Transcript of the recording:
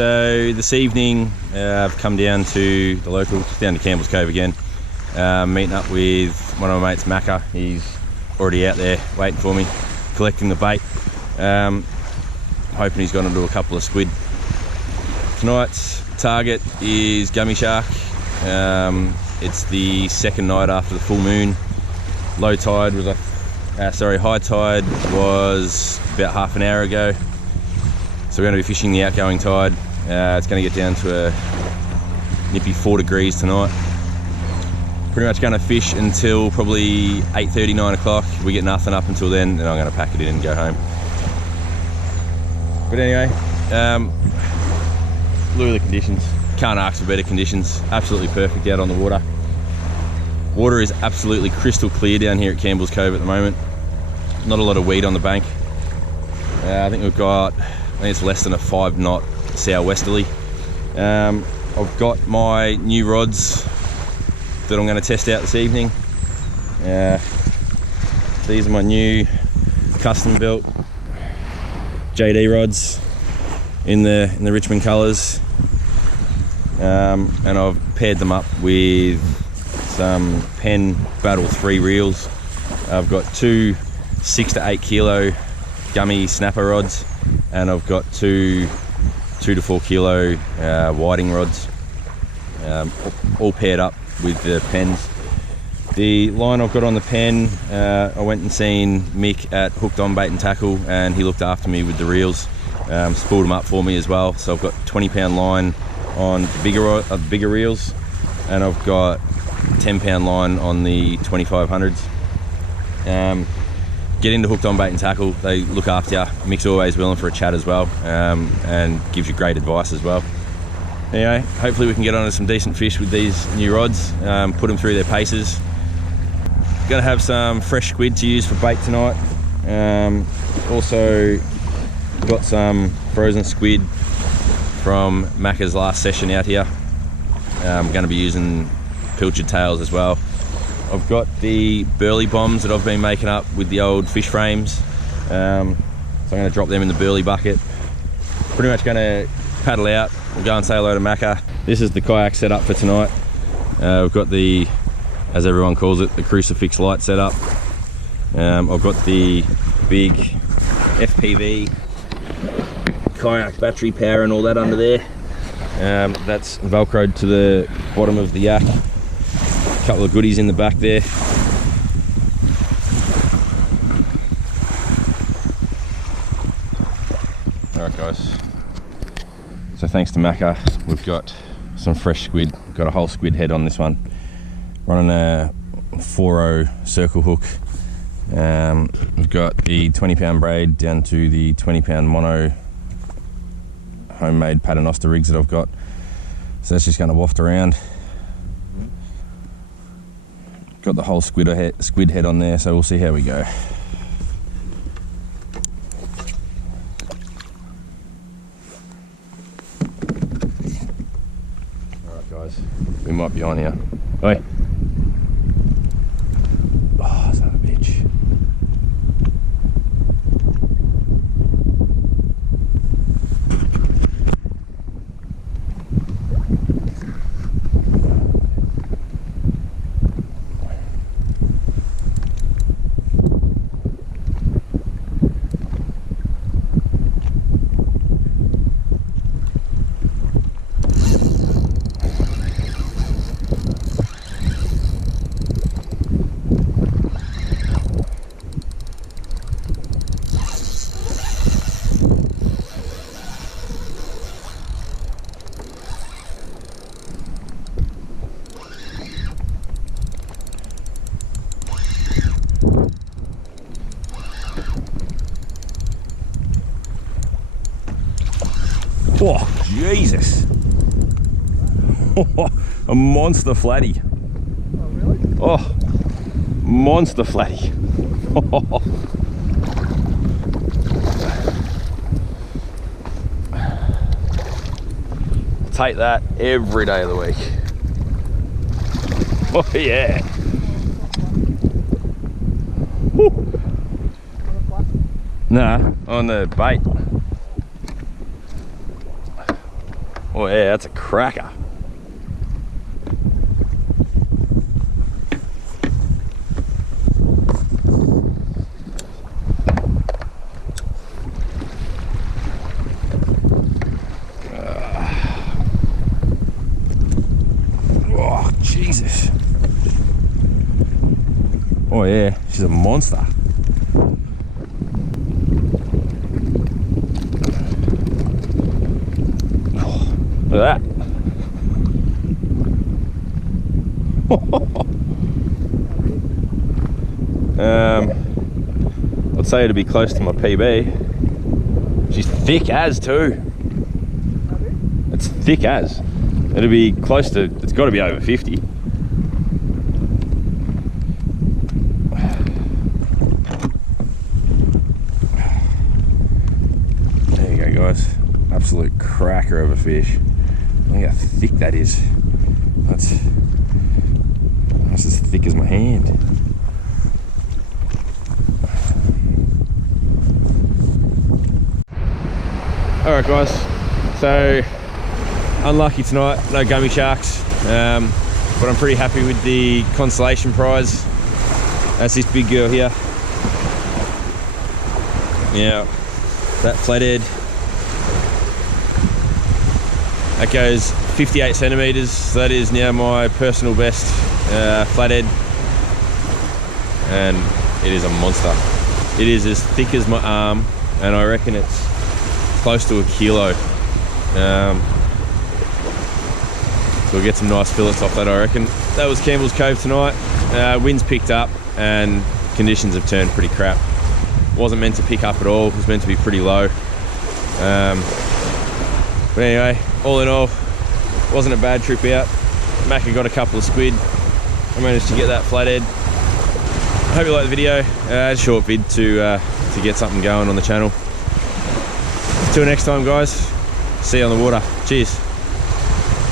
So this evening I've come down to the local, just down to Cambells Cove again, meeting up with one of my mates, Macca. He's already out there waiting for me, collecting the bait. Hoping he's got into a couple of squid. Tonight's target is gummy shark. It's the second night after the full moon. Low tide was high tide was about half an hour ago. So we're going to be fishing the outgoing tide. It's going to get down to a nippy 4 degrees tonight. Pretty much going to fish until probably 8:30, 9 o'clock. If we get nothing up until then I'm going to pack it in and go home. But anyway, look at the conditions. Can't ask for better conditions. Absolutely perfect out on the water. Water is absolutely crystal clear down here at Cambells Cove at the moment. Not a lot of weed on the bank. I think it's less than a 5 knot southwesterly. I've got my new rods that I'm going to test out this evening. These are my new custom built JD rods in the Richmond colours, and I've paired them up with some Penn Battle III reels. I've got 2 6 to 8 kilo gummy snapper rods, and I've got 2 to 4 kilo whiting rods, all paired up with the Penns. The line I've got on the Penn, I went and seen Mick at Hooked On Bait and Tackle, and he looked after me with the reels, spooled them up for me as well. So I've got 20-pound line on the bigger reels, and I've got 10-pound line on the 2500s. Get into Hooked On Bait and Tackle, they look after you. Mick's always willing for a chat as well, and gives you great advice as well. Anyway, hopefully we can get onto some decent fish with these new rods, put them through their paces. Gonna have some fresh squid to use for bait tonight. Also got some frozen squid from Macca's last session out here. I'm gonna be using pilchard tails as well. I've got the burley bombs that I've been making up with the old fish frames. So I'm gonna drop them in the burley bucket. Pretty much gonna paddle out. We'll go and say hello to Macca. This is the kayak setup for tonight. We've got the, as everyone calls it, the crucifix light setup. I've got the big FPV kayak battery power and all that under there. That's velcroed to the bottom of the yak. A couple of goodies in the back there. Alright guys, so thanks to Macca, we've got some fresh squid. We've got a whole squid head on this one. Running a 4.0 circle hook. We've got the 20-pound braid down to the 20-pound mono homemade paternoster rigs that I've got. So that's just going to waft around. Got the whole squid head on there, so we'll see how we go. Alright guys, we might be on here. Oi. Oh, son of a bitch. Oh, Jesus. A monster flatty. Oh, really? Oh, monster flatty. Take that every day of the week. Oh, yeah. Woo. Nah, on the bait. Oh yeah, that's a cracker. Oh, Jesus. Oh yeah, she's a monster. Oh, look at that. I'd say it'd be close to my PB. She's thick as too. It's thick as. It'll be close to, it's got to be over 50. There you go, guys. Absolute cracker of a fish. Look how thick that is. That's as thick as my hand. Alright guys, so unlucky tonight, no gummy sharks, but I'm pretty happy with the consolation prize. That's this big girl here. Yeah, that flathead. That goes 58 centimeters, so that is now my personal best flathead, and it is a monster. It is as thick as my arm, and I reckon it's close to a kilo. So we'll get some nice fillets off that, I reckon. That was Cambells Cove tonight. Winds picked up and conditions have turned pretty crap. Wasn't meant to pick up at all, it was meant to be pretty low. But anyway, all in all, wasn't a bad trip out. Macca got a couple of squid. I managed to get that flathead. I hope you liked the video. A short vid to get something going on the channel. Till next time guys, see you on the water. Cheers.